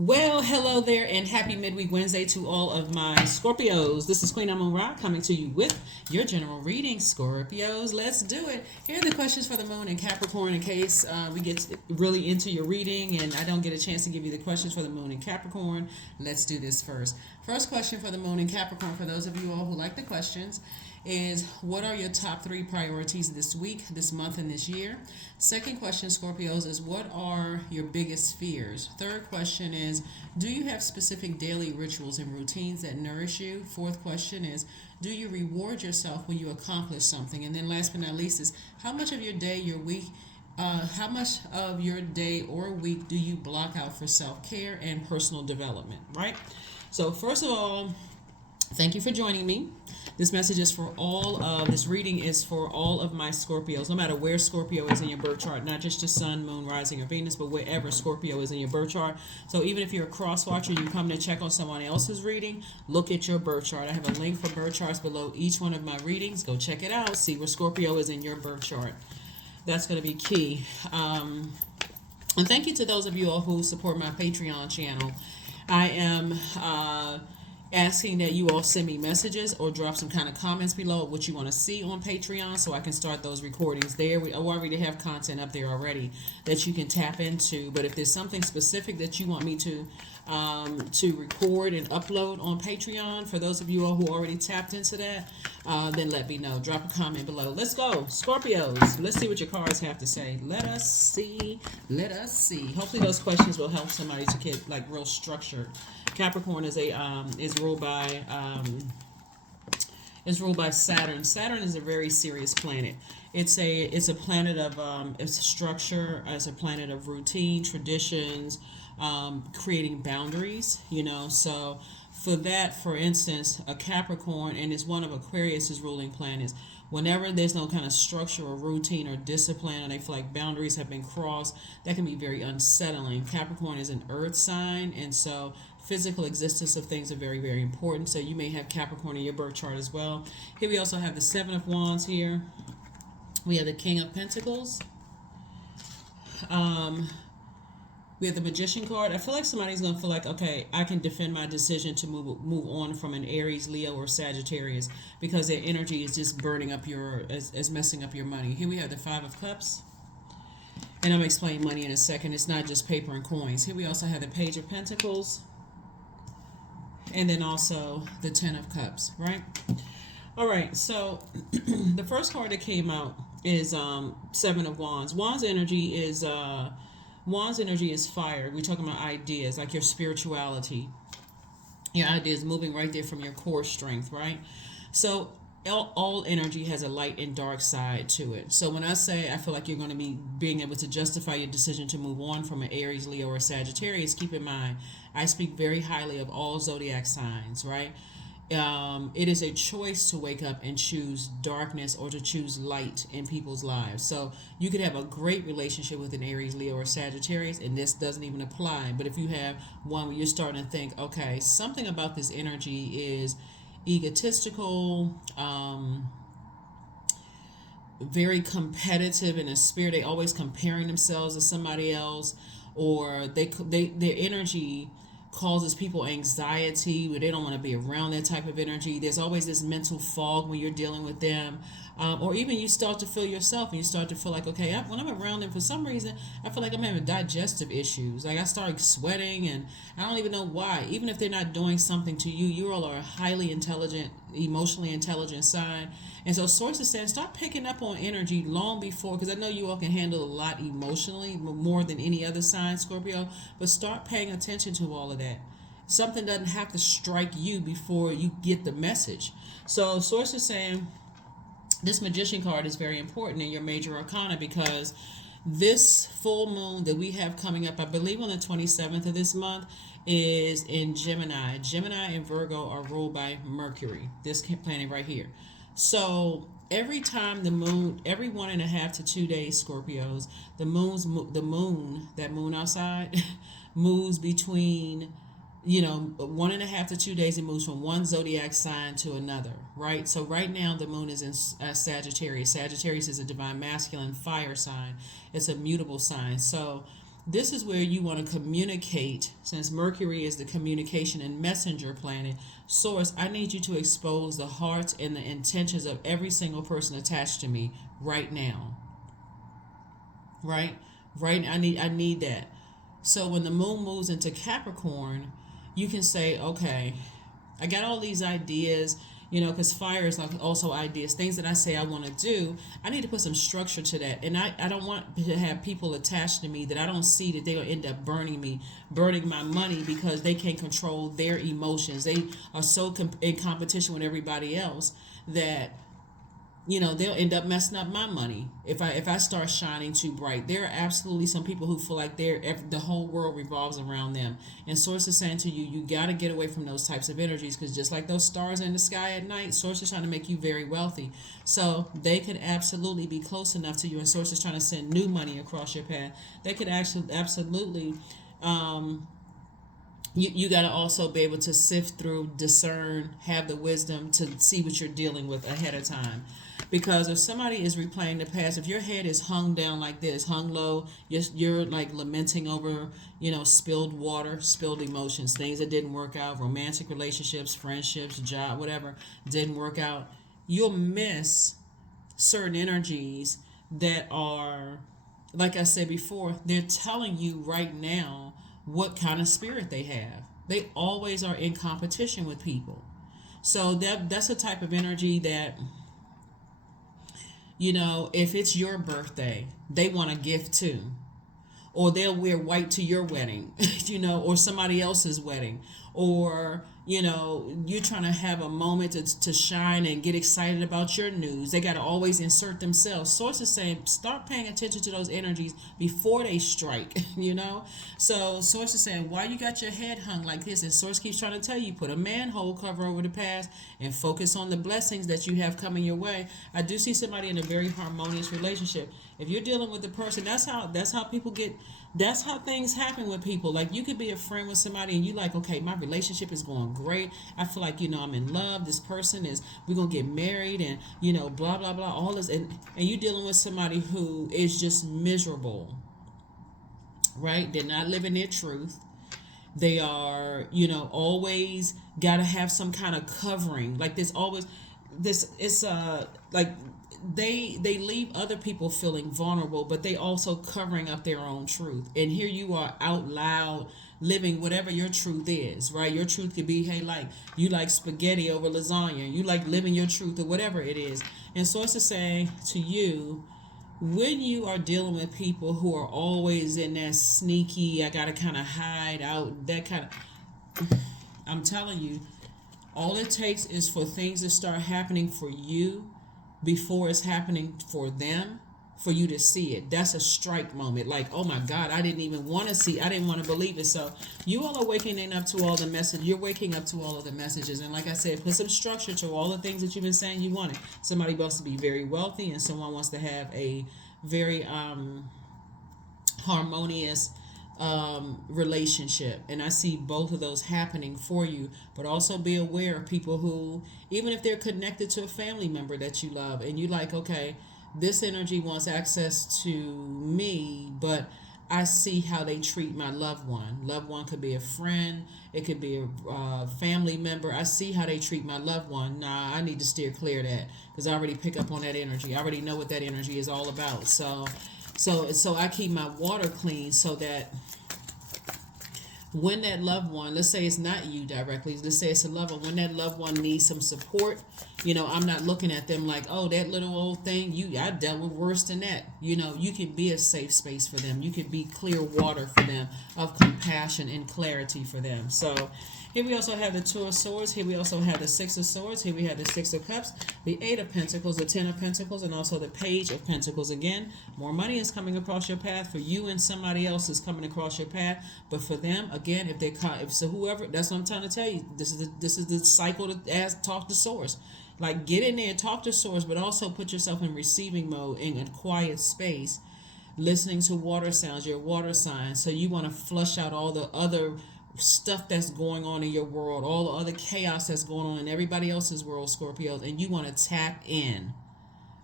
Well, hello there, and happy midweek Wednesday to all of my Scorpios. This is Queen Amun Ra coming to you with your general reading. Scorpios, let's do it. Here are the questions for the moon and Capricorn in case we get really into your reading and I don't get a chance to give you the questions for the moon and Capricorn. Let's do this first. First question for the moon and Capricorn, for those of you all who like the questions, is what are your top 3 priorities this week, this month, and this year? Second question, Scorpios, is what are your biggest fears? Third question is, do you have specific daily rituals and routines that nourish you? Fourth question is, do you reward yourself when you accomplish something? And then last but not least is, how much of your day, your week, how much of your day or week do you block out for self-care and personal development, right? So first of all, thank you for joining me. This message is for this reading is for all of my Scorpios, no matter where Scorpio is in your birth chart, not just your sun, moon, rising, or Venus, but wherever Scorpio is in your birth chart. So even if you're a cross watcher, you come to check on someone else's reading, look at your birth chart. I have a link for birth charts below each one of my readings. Go check it out. See where Scorpio is in your birth chart. That's going to be key. And thank you to those of you all who support my Patreon channel. I am asking that you all send me messages or drop some kind of comments below of what you want to see on Patreon so I can start those recordings there. We already have content up there already that you can tap into, but if there's something specific that you want me to record and upload on Patreon, for those of you all who already tapped into that, then let me know. Drop a comment below. Let's go, Scorpios. Let's see what your cards have to say. Let us see. Hopefully those questions will help somebody to get like real structured. Capricorn is ruled by Saturn. Saturn is a very serious planet. It's a planet of it's a structure. It's a planet of routine, traditions, creating boundaries. So for instance, a Capricorn, and it's one of Aquarius's ruling planets. Whenever there's no kind of structure or routine or discipline, and they feel like boundaries have been crossed, that can be very unsettling. Capricorn is an earth sign, and so physical existence of things are very, very important. So you may have Capricorn in your birth chart as well. Here we also have the Seven of Wands here. We have the King of Pentacles. We have the Magician card. I feel like somebody's going to feel like, okay, I can defend my decision to move on from an Aries, Leo, or Sagittarius because their energy is just burning up is messing up your money. Here we have the Five of Cups. And I'm going to explain money in a second. It's not just paper and coins. Here we also have the Page of Pentacles. And then also the Ten of Cups, right? All right, so the first card that came out is Seven of Wands. Wands energy is fire. We're talking about ideas, like your spirituality. Your ideas moving right there from your core strength, right? So all energy has a light and dark side to it. So when I say I feel like you're going to be being able to justify your decision to move on from an Aries, Leo, or Sagittarius, keep in mind, I speak very highly of all zodiac signs, right? It is a choice to wake up and choose darkness or to choose light in people's lives. So you could have a great relationship with an Aries, Leo, or Sagittarius, and this doesn't even apply. But if you have one where you're starting to think, okay, something about this energy is egotistical, very competitive in a spirit. They always comparing themselves to somebody else, or their energy causes people anxiety where they don't want to be around that type of energy. There's always this mental fog when you're dealing with them. Or even you start to feel yourself and you start to feel like, okay, when I'm around them, for some reason, I feel like I'm having digestive issues. Like I start sweating and I don't even know why. Even if they're not doing something to you, you all are a highly intelligent, emotionally intelligent sign. And so sources saying start picking up on energy long before, because I know you all can handle a lot emotionally, more than any other sign, Scorpio, but start paying attention to all of that. Something doesn't have to strike you before you get the message. So sources saying this Magician card is very important in your major arcana because this full moon that we have coming up, I believe on the 27th of this month, is in Gemini. Gemini and Virgo are ruled by Mercury, this planet right here. So every time the moon, every 1.5 to 2 days, Scorpios, the moon, that moon outside, moves between 1.5 to 2 days. It moves from one zodiac sign to another, right? So right now the moon is in Sagittarius. Sagittarius is a divine masculine fire sign. It's a mutable sign. So This is where you want to communicate, since Mercury is the communication and messenger planet. Source, I need you to expose the hearts and the intentions of every single person attached to me right now. Right? Right? I need that. So when the moon moves into Capricorn, you can say, okay, I got all these ideas, because fire is like also ideas, things that I say I want to do. I need to put some structure to that. And I don't want to have people attached to me that I don't see that they'll end up burning my money because they can't control their emotions. They are so in competition with everybody else that they'll end up messing up my money if I start shining too bright. There are absolutely some people who feel like the whole world revolves around them. And Source is saying to you, you got to get away from those types of energies, because just like those stars in the sky at night, Source is trying to make you very wealthy. So they could absolutely be close enough to you, and Source is trying to send new money across your path. They could actually absolutely. You got to also be able to sift through, discern, have the wisdom to see what you're dealing with ahead of time. Because if somebody is replaying the past, if your head is hung down like this, hung low, you're like lamenting over, spilled water, spilled emotions, things that didn't work out, romantic relationships, friendships, job, whatever, didn't work out, you'll miss certain energies that are, like I said before, they're telling you right now what kind of spirit they have. They always are in competition with people. So that's a type of energy that, if it's your birthday, they want a gift too. Or they'll wear white to your wedding, or somebody else's wedding. Or, you're trying to have a moment to shine and get excited about your news. They got to always insert themselves. Source is saying, start paying attention to those energies before they strike, So Source is saying, why you got your head hung like this? And Source keeps trying to tell you, put a manhole cover over the past and focus on the blessings that you have coming your way. I do see somebody in a very harmonious relationship. If you're dealing with the person, that's how people get, that's how things happen with people. Like, you could be a friend with somebody and you like, okay, my relationship is going great. I feel like, I'm in love. This person we're going to get married and, blah, blah, blah, all this. And you're dealing with somebody who is just miserable, right? They're not living their truth. They are, always got to have some kind of covering. Like, there's always, it's like, they leave other people feeling vulnerable, but they also covering up their own truth. And here you are out loud living whatever your truth is, right? Your truth could be, hey, like, you like spaghetti over lasagna, you like living your truth, or whatever it is. And so it's to say to you, when you are dealing with people who are always in that sneaky, I gotta kind of hide out, that kind of, I'm telling you, all it takes is for things to start happening for you before it's happening for them, for you to see it. That's a strike moment. Like, oh my God, I didn't even want to see, I didn't want to believe it. So you all are waking up to all the message. You're waking up to all of the messages. And like I said, put some structure to all the things that you've been saying you wanted. Somebody wants to be very wealthy, and someone wants to have a very harmonious relationship. And I see both of those happening for you. But also be aware of people who, even if they're connected to a family member that you love, and you like, okay, this energy wants access to me, but I see how they treat my loved one. Loved one could be a friend, it could be a family member. I see how they treat my loved one. Nah, I need to steer clear of that, because I already pick up on that energy. I already know what that energy is all about. So I keep my water clean, so that when that loved one, let's say it's not you directly, let's say it's a loved one, when that loved one needs some support, I'm not looking at them like, oh, that little old thing, I dealt with worse than that. You can be a safe space for them. You can be clear water for them, of compassion and clarity for them. So here we also have the Two of Swords. Here we also have the Six of Swords. Here we have the Six of Cups, the Eight of Pentacles, the Ten of Pentacles, and also the Page of Pentacles. Again, more money is coming across your path for you, and somebody else is coming across your path. But for them, again, whoever, that's what I'm trying to tell you. This is the cycle to talk to Source. Like, get in there and talk to Source, but also put yourself in receiving mode, in a quiet space, listening to water sounds, your water sign. So you want to flush out all the other stuff that's going on in your world, all the other chaos that's going on in everybody else's world, Scorpios, and you want to tap in.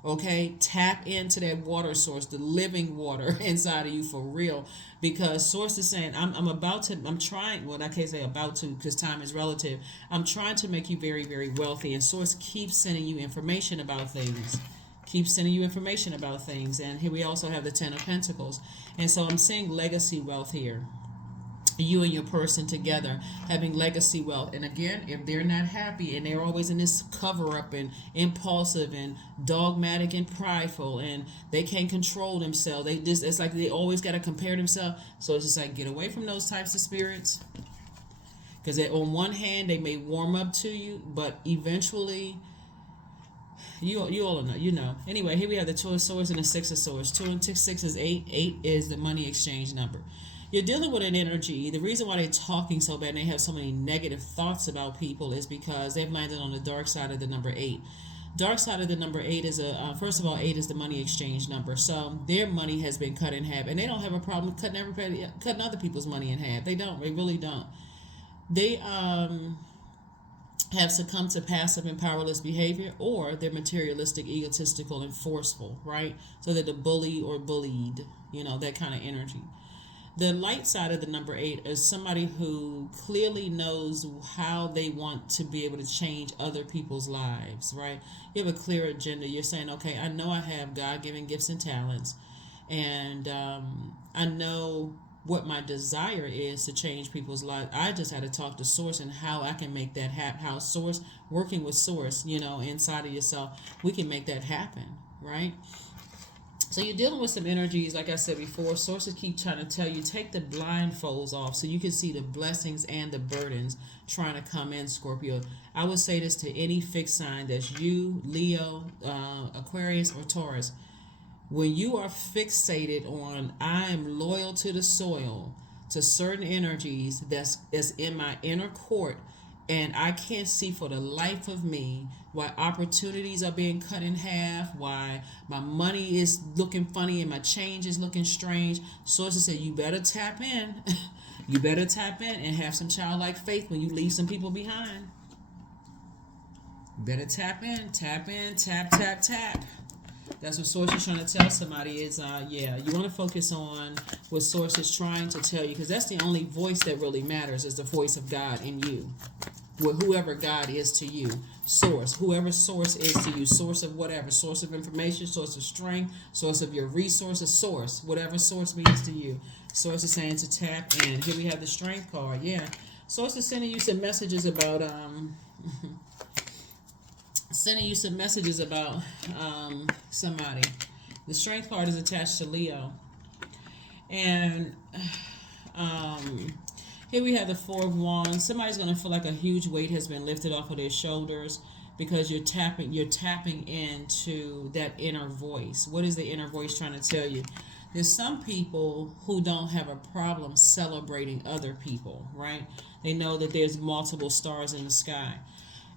Okay, tap into that water source, the living water inside of you for real. Because source is saying, I'm trying, well, I can't say about to because time is relative. I'm trying to make you very, very wealthy. And source keeps sending you information about things. Keeps sending you information about things. And here we also have the Ten of Pentacles. And so I'm seeing legacy wealth here, you and your person together having legacy wealth. And again, if they're not happy and they're always in this cover up and impulsive and dogmatic and prideful and they can't control themselves, they just, it's like they always got to compare themselves. So it's just like, get away from those types of spirits, because on one hand they may warm up to you, but eventually you all know, anyway. Here we have the Two of Swords and the Six of Swords. 2 and 6 is 8. 8 is the money exchange number. You're dealing with an energy. The reason why they're talking so bad and they have so many negative thoughts about people is because they've landed on the dark side of the number 8. Dark side of the number 8 is first of all, 8 is the money exchange number. So their money has been cut in half, and they don't have a problem cutting other people's money in half. They don't. They really don't. They have succumbed to passive and powerless behavior, or they're materialistic, egotistical, and forceful, right? So they're the bully or bullied, that kind of energy. The light side of the number 8 is somebody who clearly knows how they want to be able to change other people's lives, right? You have a clear agenda. You're saying, okay, I know I have God-given gifts and talents, and I know what my desire is to change people's lives. I just had to talk to Source and how I can make that happen. How Source, working with Source, inside of yourself, we can make that happen, right? So you're dealing with some energies, like I said before. Sources keep trying to tell you, take the blindfolds off so you can see the blessings and the burdens trying to come in, Scorpio. I would say this to any fixed sign, that's you, Leo, Aquarius, or Taurus. When you are fixated on, I am loyal to the soil, to certain energies that's in my inner court, and I can't see for the life of me why opportunities are being cut in half, why my money is looking funny and my change is looking strange. Sources say you better tap in. You better tap in and have some childlike faith when you leave some people behind. You better tap in, tap, tap. That's what Source is trying to tell somebody is, you want to focus on what Source is trying to tell you, because that's the only voice that really matters, is the voice of God in you. Well, whoever God is to you, Source, whoever Source is to you, source of whatever, source of information, source of strength, source of your resources, Source, whatever Source means to you. Source is saying to tap in. Here we have the Strength card. Yeah, Source is sending you some messages about somebody. The Strength card is attached to Leo, and here we have the Four of Wands. Somebody's going to feel like a huge weight has been lifted off of their shoulders, because you're tapping into that inner voice. What is the inner voice trying to tell you? There's some people who don't have a problem celebrating other people, right? They know that there's multiple stars in the sky.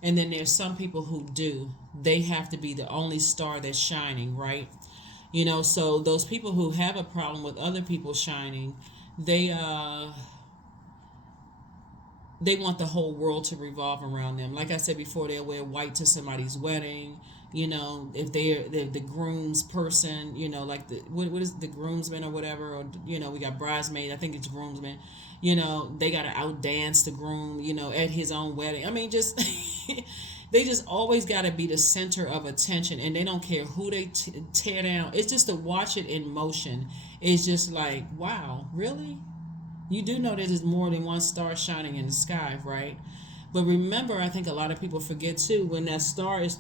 And then there's some people who do. They have to be the only star that's shining, right? So those people who have a problem with other people shining, they want the whole world to revolve around them. Like I said before, they'll wear white to somebody's wedding. If they're the groom's person, like what is the groomsman or whatever, or we got bridesmaid. I think it's groomsman. They gotta outdance the groom, at his own wedding. I mean, just they just always gotta be the center of attention, and they don't care who they tear down. It's just to watch it in motion. It's just like, wow, really? You do know that there's more than one star shining in the sky, right? But remember, I think a lot of people forget too, when the stars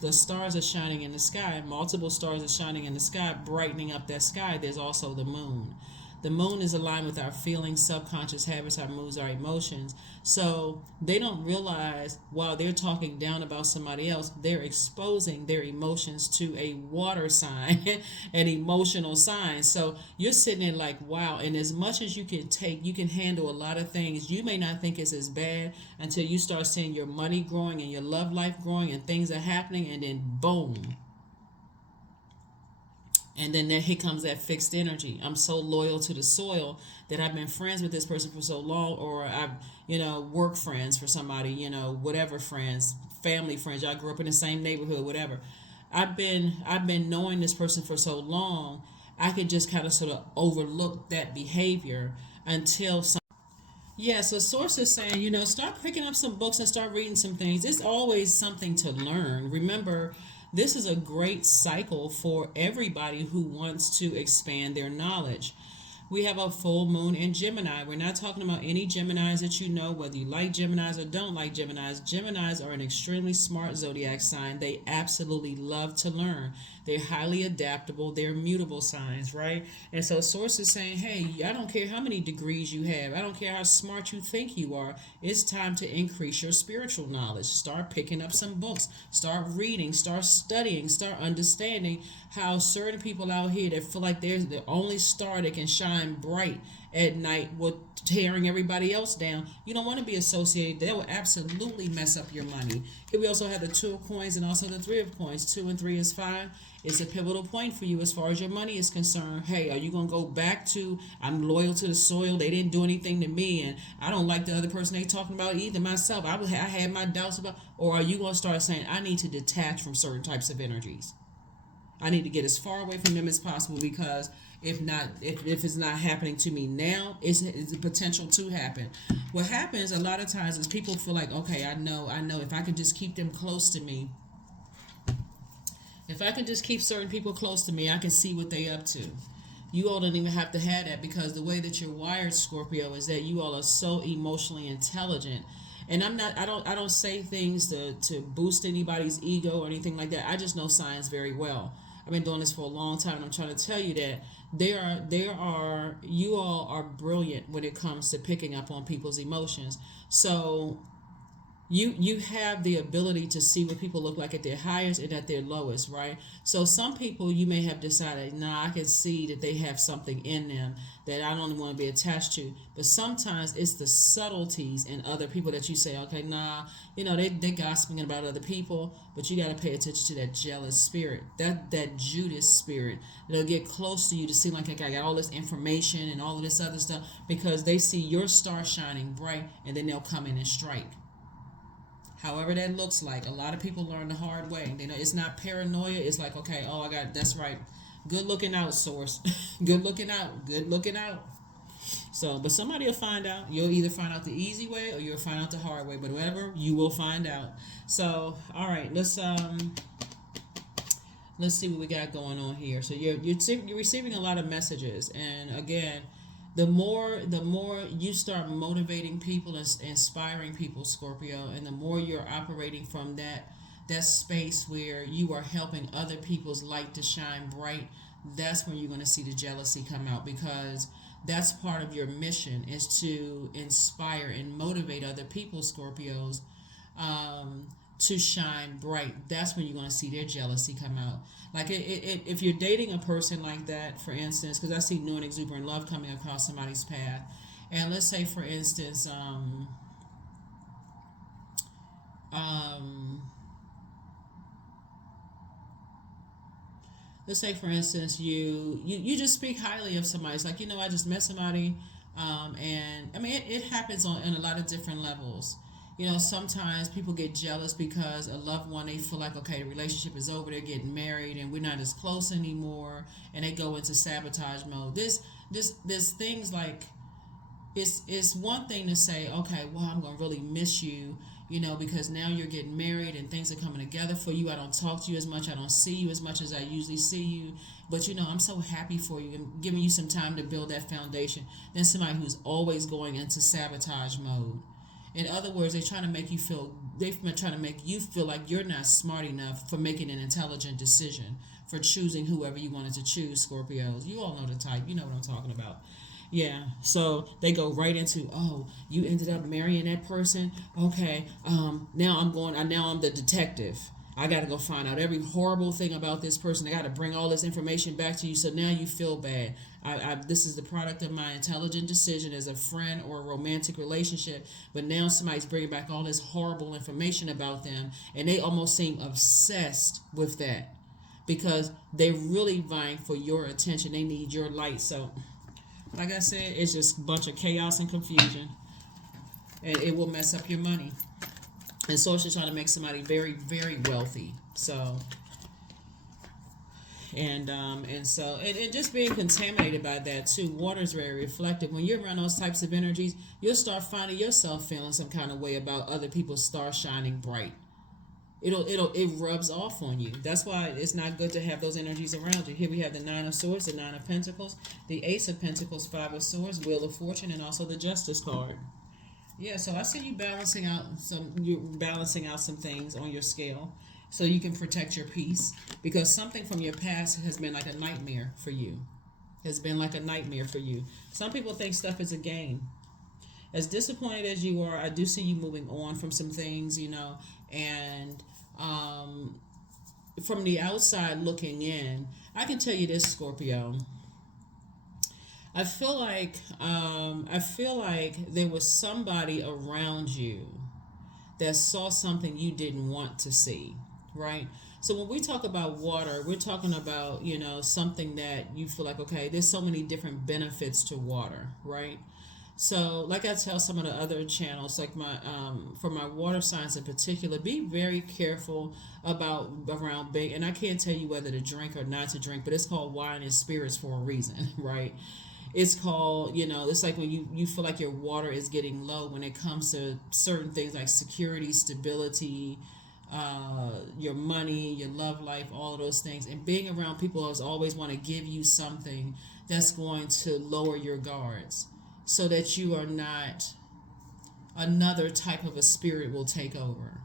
are shining in the sky, multiple stars are shining in the sky, brightening up that sky, there's also the moon. The moon is aligned with our feelings, subconscious habits, our moods, our emotions. So they don't realize while they're talking down about somebody else, they're exposing their emotions to a water sign, an emotional sign. So you're sitting there like, wow. And as much as you can take, you can handle a lot of things. You may not think it's as bad until you start seeing your money growing and your love life growing and things are happening, and then boom. And then here comes that fixed energy. I'm so loyal to the soil that I've been friends with this person for so long, or I've, work friends for somebody, whatever friends, family friends. Y'all grew up in the same neighborhood, whatever. I've been knowing this person for so long, I could just kind of sort of overlook that behavior until some. Yeah, so source is saying, start picking up some books and start reading some things. It's always something to learn. Remember, this is a great cycle for everybody who wants to expand their knowledge. We have a full moon in Gemini. We're not talking about any Geminis that you know, whether you like Geminis or don't like Geminis. Geminis are an extremely smart zodiac sign. They absolutely love to learn. They're highly adaptable. They're mutable signs, right? And so source is saying, hey, I don't care how many degrees you have. I don't care how smart you think you are. It's time to increase your spiritual knowledge. Start picking up some books. Start reading. Start studying. Start understanding how certain people out here that feel like they're the only star that can shine bright at night with tearing everybody else down. You don't want to be associated. That will absolutely mess up your money. Here we also have the 2 of coins and also the 3 of coins. 2 and 3 is 5. It's a pivotal point for you as far as your money is concerned. Hey, are you going to go back to, I'm loyal to the soil, they didn't do anything to me, and I don't like the other person they talking about either myself. I had my doubts about, or are you going to start saying, I need to detach from certain types of energies? I need to get as far away from them as possible, because if it's not happening to me now, it's the potential to happen. What happens a lot of times is people feel like, okay, I know if I can just keep them close to me, if I can just keep certain people close to me, I can see what they up to. You all don't even have to have that, because the way that you're wired, Scorpio, is that you all are so emotionally intelligent. And I don't say things to boost anybody's ego or anything like that. I just know science very well. I've been doing this for a long time, and I'm trying to tell you that you all are brilliant when it comes to picking up on people's emotions. So you have the ability to see what people look like at their highest and at their lowest, right? So some people you may have decided, I can see that they have something in them that I don't want to be attached to. But sometimes it's the subtleties in other people that you say, okay, they gossiping about other people, but you got to pay attention to that jealous spirit, that Judas spirit. They'll get close to you to seem like, okay, I got all this information and all of this other stuff, because they see your star shining bright, and then they'll come in and strike. However that looks like. A lot of people learn the hard way. It's not paranoia. It's like, okay, that's right. Good looking out, source. Good looking out. So, but somebody will find out. You'll either find out the easy way or you'll find out the hard way. But whatever, you will find out. So, all right, let's see what we got going on here. So you're receiving a lot of messages, and again, the more you start motivating people and inspiring people, Scorpio, and the more you're operating from that space where you are helping other people's light to shine bright, that's when you're going to see the jealousy come out, because that's part of your mission, is to inspire and motivate other people, Scorpios, to shine bright. That's when you're going to see their jealousy come out. Like if you're dating a person like that, for instance, because I see new and exuberant love coming across somebody's path, and let's say, for instance, you just speak highly of somebody. It's like, I just met somebody, and I mean it happens on a lot of different levels. Sometimes people get jealous because a loved one, they feel like, okay, the relationship is over, they're getting married, and we're not as close anymore, and they go into sabotage mode. There's things like, it's one thing to say, okay, well, I'm going to really miss you, because now you're getting married and things are coming together for you. I don't talk to you as much. I don't see you as much as I usually see you. But, I'm so happy for you and giving you some time to build that foundation. Then somebody who's always going into sabotage mode. In other words, they're trying to make you feel like you're not smart enough for making an intelligent decision, for choosing whoever you wanted to choose, Scorpios. You all know the type. You know what I'm talking about. Yeah. So they go right into, you ended up marrying that person. Okay. Now I'm the detective. I got to go find out every horrible thing about this person. I got to bring all this information back to you. So now you feel bad. This is the product of my intelligent decision as a friend or a romantic relationship. But now somebody's bringing back all this horrible information about them. And they almost seem obsessed with that, because they're really vying for your attention. They need your light. So, like I said, it's just a bunch of chaos and confusion. And it will mess up your money. And so she's trying to make somebody very, very wealthy. So, And just being contaminated by that too. Water is very reflective. When you're around those types of energies, you'll start finding yourself feeling some kind of way about other people's stars shining bright. It rubs off on you. That's why it's not good to have those energies around you. Here we have the Nine of Swords, the Nine of Pentacles, the Ace of Pentacles, Five of Swords, Wheel of Fortune, and also the Justice card. Yeah, so I see you balancing out some things on your scale so you can protect your peace, because something from your past has been like a nightmare for you. Some people think stuff is a game. As disappointed as you are, I do see you moving on from some things, and from the outside looking in, I can tell you this, Scorpio. I feel like there was somebody around you that saw something you didn't want to see, right? So when we talk about water, we're talking about, something that you feel like, okay, there's so many different benefits to water, right? So like I tell some of the other channels, like for my water signs in particular, be very careful around being, and I can't tell you whether to drink or not to drink, but it's called wine and spirits for a reason, right? It's called, it's like when you feel like your water is getting low when it comes to certain things like security, stability, your money, your love life, all of those things. And being around people who always want to give you something that's going to lower your guards so that you are not, another type of a spirit will take over.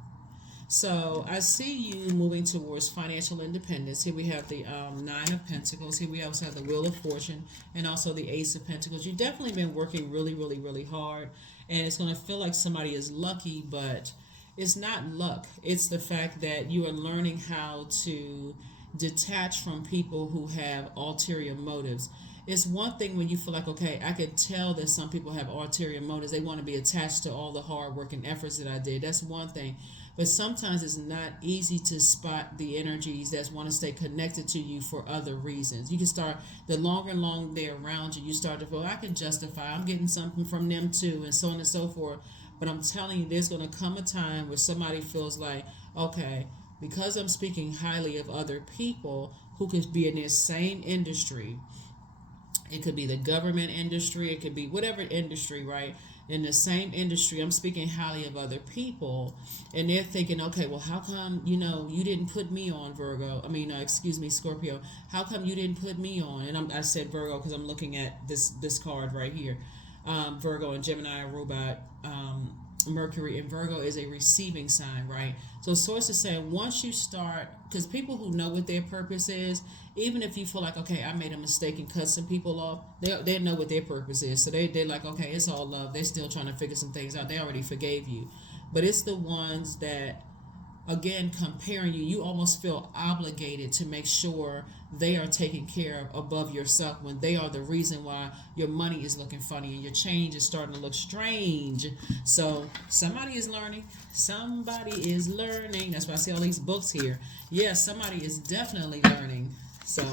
So I see you moving towards financial independence. Here we have the Nine of Pentacles. Here we also have the Wheel of Fortune and also the Ace of Pentacles. You've definitely been working really, really, really hard. And it's going to feel like somebody is lucky, but it's not luck. It's the fact that you are learning how to detach from people who have ulterior motives. It's one thing when you feel like, okay, I could tell that some people have ulterior motives. They want to be attached to all the hard work and efforts that I did. That's one thing. But sometimes it's not easy to spot the energies that want to stay connected to you for other reasons. You can start, the longer and longer they're around you, you start to feel, I can justify, I'm getting something from them too, and so on and so forth. But I'm telling you, there's going to come a time where somebody feels like, okay, because I'm speaking highly of other people who could be in their same industry, it could be the government industry, it could be whatever industry, right? In the same industry, I'm speaking highly of other people, and they're thinking, okay, well, how come, you didn't put me on, Virgo? Scorpio. How come you didn't put me on? And I said Virgo because I'm looking at this card right here. Virgo and Gemini, Robot, Mercury, and Virgo is a receiving sign, right? So source is saying once you start, because people who know what their purpose is, even if you feel like, okay, I made a mistake and cut some people off, they know what their purpose is. So they're like, okay, it's all love. They're still trying to figure some things out. They already forgave you. But it's the ones that, again, comparing you, you almost feel obligated to make sure they are taken care of above yourself when they are the reason why your money is looking funny and your change is starting to look strange. So somebody is learning. That's why I see all these books here. Yes, somebody is definitely learning. So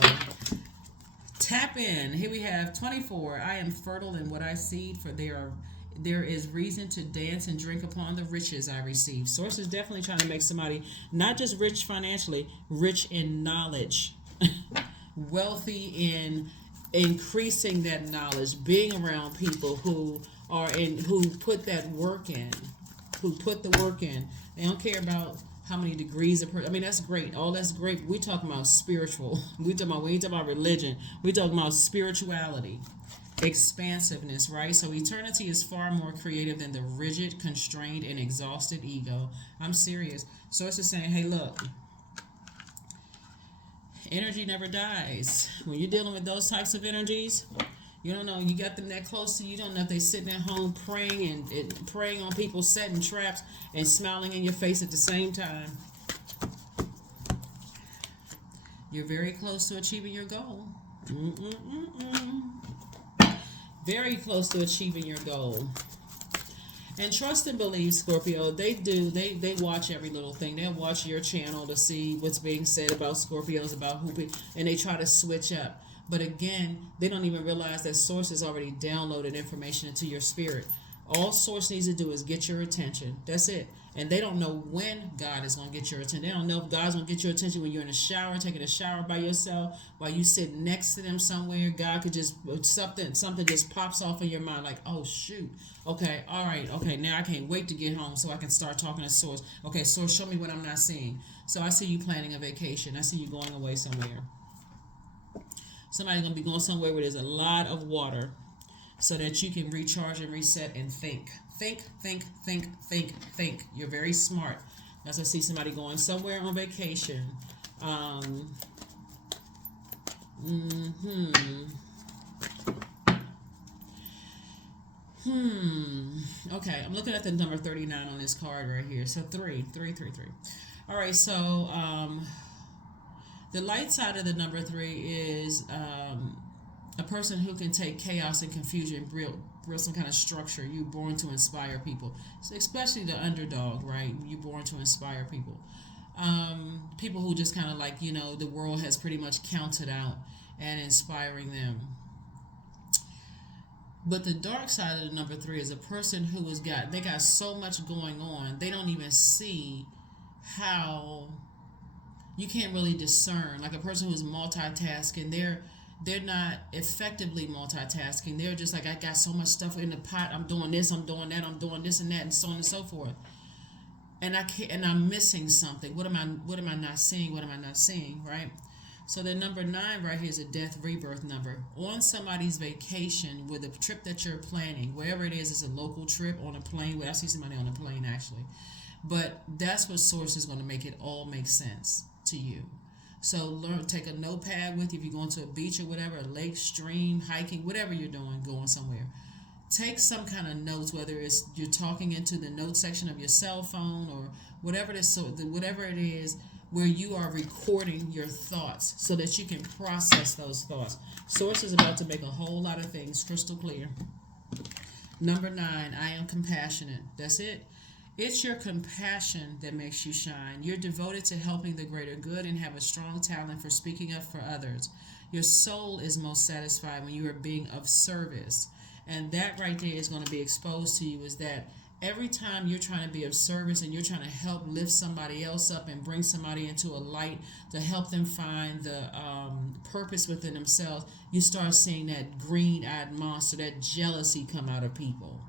tap in. Here we have 24. I am fertile in what I seed, for there is reason to dance and drink upon the riches I receive. Source is definitely trying to make somebody not just rich financially, rich in knowledge, wealthy in increasing that knowledge, being around people who put that work in, who put the work in. They don't care about how many degrees that's great. All that's great. We talking about spiritual. We ain't talking about religion. We talking about spirituality. Expansiveness, right? So eternity is far more creative than the rigid, constrained, and exhausted ego. I'm serious. Source is saying, hey, look, energy never dies. When you're dealing with those types of energies, you don't know. You got them that close to you. You don't know if they're sitting at home praying and preying on people, setting traps, and smiling in your face at the same time. You're very close to achieving your goal. Very close to achieving your goal. And trust and believe, Scorpio, they watch every little thing. They'll watch your channel to see what's being said about Scorpios, about and they try to switch up. But again, they don't even realize that source has already downloaded information into your spirit. All Source needs to do is get your attention. That's it. And they don't know when God is going to get your attention. They don't know if God's going to get your attention when you're in the shower, taking a shower by yourself, while you sit next to them somewhere. God could just, something just pops off in your mind like, oh, shoot. Okay, all right, okay, now I can't wait to get home so I can start talking to Source. Okay, Source, show me what I'm not seeing. So I see you planning a vacation. I see you going away somewhere. Somebody's going to be going somewhere where there's a lot of water so that you can recharge and reset and think. Think. You're very smart. As I see somebody going somewhere on vacation. Okay, I'm looking at the number 39 on this card right here. So 3. All right, so the light side of the number 3 is a person who can take chaos and confusion and build some kind of structure. You're born to inspire people, so especially the underdog, right? You're born to inspire people. People who just kind of like, the world has pretty much counted out, and inspiring them. But the dark side of the number 3 is a person who they got so much going on, they don't even see how. You can't really discern. Like a person who's multitasking, they're not effectively multitasking. They're just like, I got so much stuff in the pot. I'm doing this, I'm doing that, I'm doing this and that, and so on and so forth. And I'm missing something. What am I not seeing? What am I not seeing? Right? So the number 9 right here is a death rebirth number. On somebody's vacation, with a trip that you're planning, wherever it is, it's a local trip on a plane. I see somebody on a plane actually. But that's what Source is going to make it all make sense to you. So take a notepad with you if you're going to a beach or whatever, a lake, stream, hiking, whatever you're doing, going somewhere. Take some kind of notes, whether it's you're talking into the note section of your cell phone or whatever it is, where you are recording your thoughts so that you can process those thoughts. Source is about to make a whole lot of things crystal clear. Number 9, I am compassionate. That's it. It's your compassion that makes you shine. You're devoted to helping the greater good and have a strong talent for speaking up for others. Your soul is most satisfied when you are being of service. And that right there is going to be exposed to you, is that every time you're trying to be of service and you're trying to help lift somebody else up and bring somebody into a light to help them find the purpose within themselves, you start seeing that green-eyed monster, that jealousy come out of people.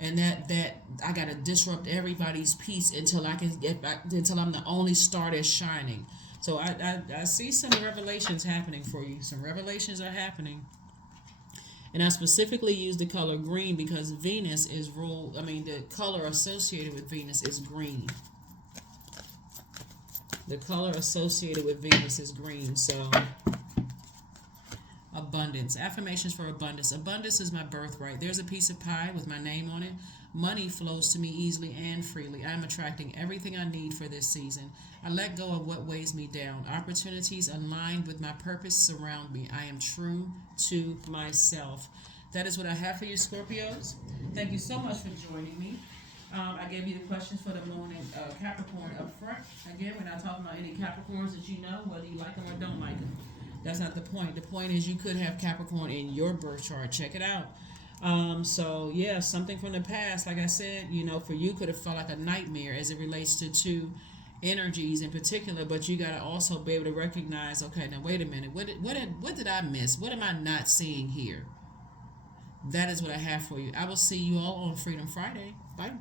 And that I gotta disrupt everybody's peace until until I'm the only star that's shining. So I see some revelations happening for you. Some revelations are happening. And I specifically use the color green because Venus is the color associated with Venus is green. The color associated with Venus is green. So abundance. Affirmations for abundance. Abundance is my birthright. There's a piece of pie with my name on it. Money flows to me easily and freely. I'm attracting everything I need for this season. I let go of what weighs me down. Opportunities aligned with my purpose surround me. I am true to myself. That is what I have for you, Scorpios. Thank you so much for joining me. I gave you the questions for the moon and Capricorn up front. Again, we're not talking about any Capricorns that you know, whether you like them or don't like them. That's not the point. The point is you could have Capricorn in your birth chart. Check it out. Something from the past, like I said, for you could have felt like a nightmare as it relates to two energies in particular, but you got to also be able to recognize, okay, now wait a minute. What did I miss? What am I not seeing here? That is what I have for you. I will see you all on Freedom Friday. Bye.